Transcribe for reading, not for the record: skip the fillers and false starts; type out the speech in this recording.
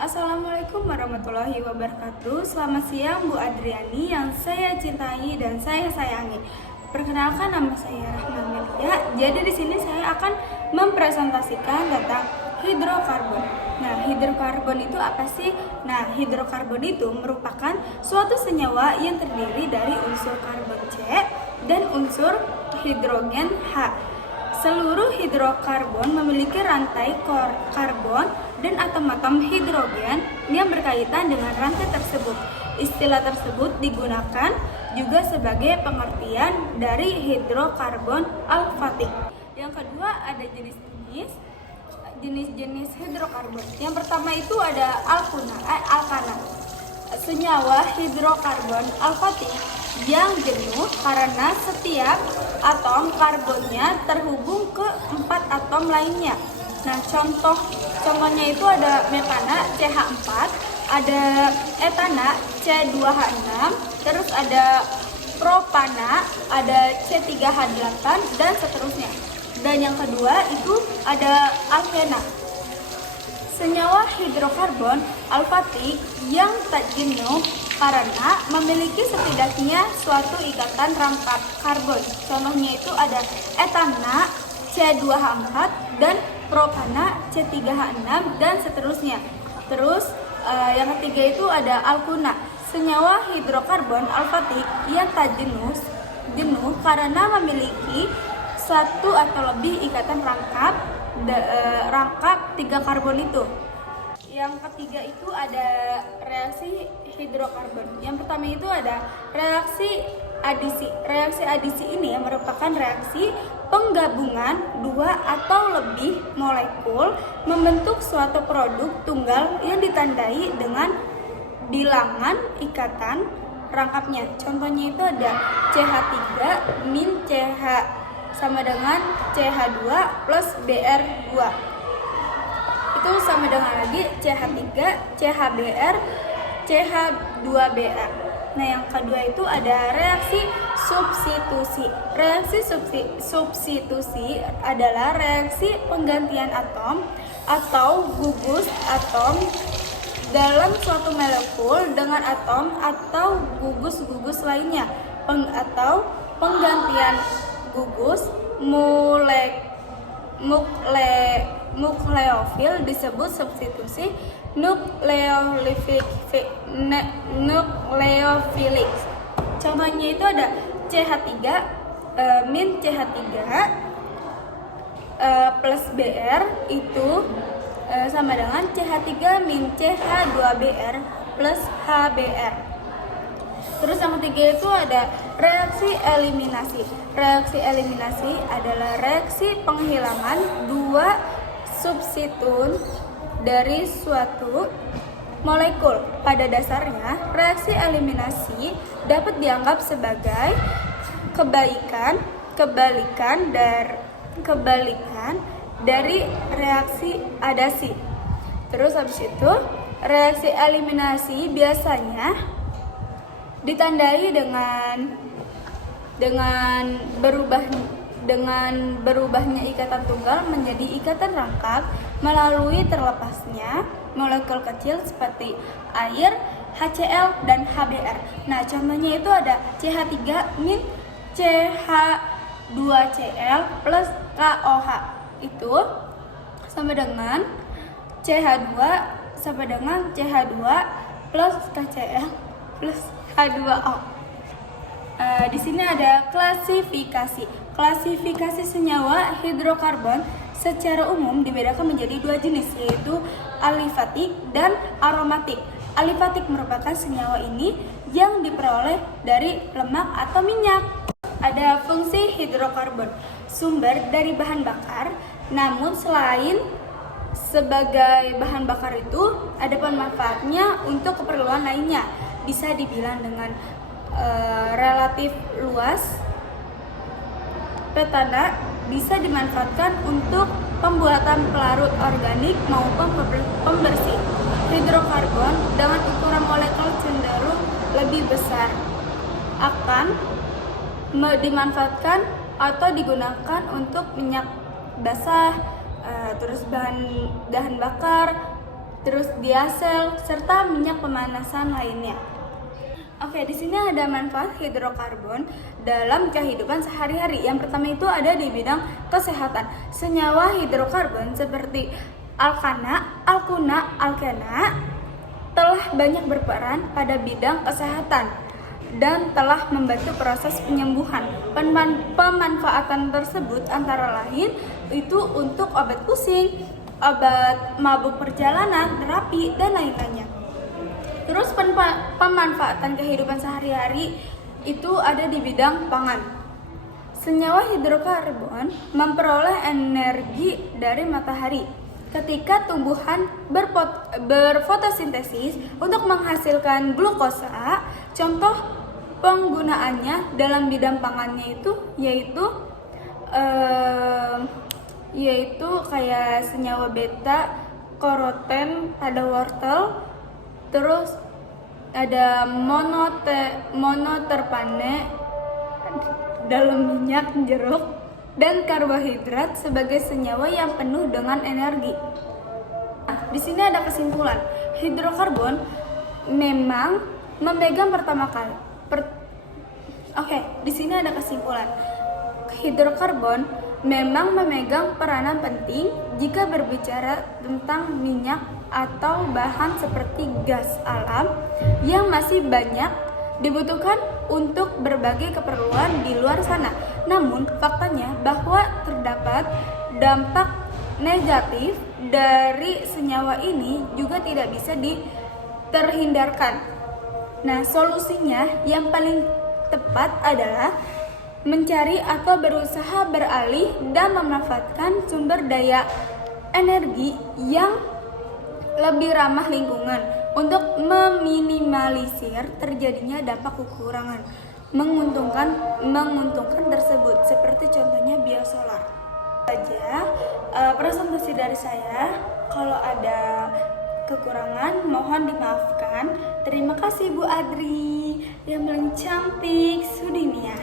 Assalamualaikum warahmatullahi wabarakatuh. Selamat siang Bu Adriani yang saya cintai dan saya sayangi. Perkenalkan, nama saya Rahma Melia. Jadi di sini saya akan mempresentasikan tentang hidrokarbon. Nah, hidrokarbon itu apa sih? Nah, hidrokarbon itu merupakan suatu senyawa yang terdiri dari unsur karbon C dan unsur hidrogen H. Seluruh hidrokarbon memiliki rantai karbon dan atom-atom hidrogen yang berkaitan dengan rantai tersebut. Istilah tersebut digunakan juga sebagai pengertian dari hidrokarbon alfatik. Yang kedua, ada jenis-jenis hidrokarbon. Yang pertama itu ada alkana. Senyawa hidrokarbon alfatik yang jenuh karena setiap atom karbonnya terhubung ke 4 atom lainnya. Nah, contohnya itu ada metana CH4, ada etana C2H6, terus ada propana, ada C3H8 dan seterusnya. Dan yang kedua itu ada alkena. Senyawa hidrokarbon alfatik yang tak jenuh karena memiliki setidaknya suatu ikatan rangkap karbon. Contohnya itu ada etana C2H4 dan propana C3H6 dan seterusnya. Terus yang ketiga itu ada alkuna. Senyawa hidrokarbon alfatik yang tak jenuh karena memiliki satu atau lebih ikatan rangkap 3 karbon itu. Yang ketiga itu ada reaksi hidrokarbon. Yang pertama itu ada reaksi adisi. Reaksi adisi ini merupakan reaksi penggabungan 2 atau lebih molekul membentuk suatu produk tunggal yang ditandai dengan bilangan ikatan rangkapnya. Contohnya itu ada CH3 min CH sama dengan CH2 plus Br2. Itu sama dengan lagi CH3, CHBr, CH2Br. Nah, yang kedua itu ada reaksi substitusi. Reaksi substitusi adalah reaksi penggantian atom atau gugus atom dalam suatu molekul dengan atom atau gugus-gugus lainnya. Atau penggantian gugus nukleofil disebut substitusi nukleofilik. Contohnya itu ada CH3 min CH3 plus Br itu sama dengan CH3 min CH2Br plus HBr. Terus yang ketiga itu ada reaksi eliminasi. Reaksi eliminasi adalah reaksi penghilangan 2 substituen dari suatu molekul. Pada dasarnya, reaksi eliminasi dapat dianggap sebagai kebalikan dari reaksi adasi. Terus habis itu, reaksi eliminasi biasanya ditandai dengan berubahnya ikatan tunggal menjadi ikatan rangkap melalui terlepasnya molekul kecil seperti air, HCl dan HBr. Nah, contohnya itu ada CH3 min CH2Cl plus KOH. Itu sama dengan CH2 sama dengan CH2 plus KCl plus H2O. Di sini ada klasifikasi. Klasifikasi senyawa hidrokarbon secara umum dibedakan menjadi 2 jenis, yaitu alifatik dan aromatik. Alifatik merupakan senyawa ini yang diperoleh dari lemak atau minyak. Ada fungsi hidrokarbon, sumber dari bahan bakar, namun selain sebagai bahan bakar itu ada pemanfaatnya untuk keperluan lainnya. Bisa dibilang dengan relatif luas. Petana bisa dimanfaatkan untuk pembuatan pelarut organik maupun pembersih. Hidrokarbon dengan ukuran molekul cenderung lebih besar akan dimanfaatkan atau digunakan untuk minyak basah, terus bahan bakar, terus diesel, serta minyak pemanasan lainnya. Oke, di sini ada manfaat hidrokarbon dalam kehidupan sehari-hari. Yang pertama itu ada di bidang kesehatan. Senyawa hidrokarbon seperti alkana, alkuna, alkena telah banyak berperan pada bidang kesehatan dan telah membantu proses penyembuhan. Pemanfaatan tersebut antara lain itu untuk obat pusing, obat mabuk perjalanan, terapi, dan lain-lainnya. Terus pemanfaatan kehidupan sehari-hari itu ada di bidang pangan. Senyawa hidrokarbon memperoleh energi dari matahari ketika tumbuhan berfotosintesis untuk menghasilkan glukosa. Contoh penggunaannya dalam bidang pangannya itu yaitu kayak senyawa beta karoten pada wortel, terus ada monoterpane dalam minyak jeruk, dan karbohidrat sebagai senyawa yang penuh dengan energi. Nah, di sini ada kesimpulan. Hidrokarbon memang memegang di sini ada kesimpulan. Hidrokarbon memang memegang peranan penting jika berbicara tentang minyak atau bahan seperti gas alam yang masih banyak dibutuhkan untuk berbagai keperluan di luar sana. Namun, faktanya bahwa terdapat dampak negatif dari senyawa ini juga tidak bisa terhindarkan. Nah, solusinya yang paling tepat adalah mencari atau berusaha beralih dan memanfaatkan sumber daya energi yang lebih ramah lingkungan untuk meminimalisir terjadinya dampak kekurangan menguntungkan tersebut, seperti contohnya biosolar. Saja presentasi dari saya. Kalau ada kekurangan mohon dimaafkan. Terima kasih Bu Adri yang paling cantik Sudimia.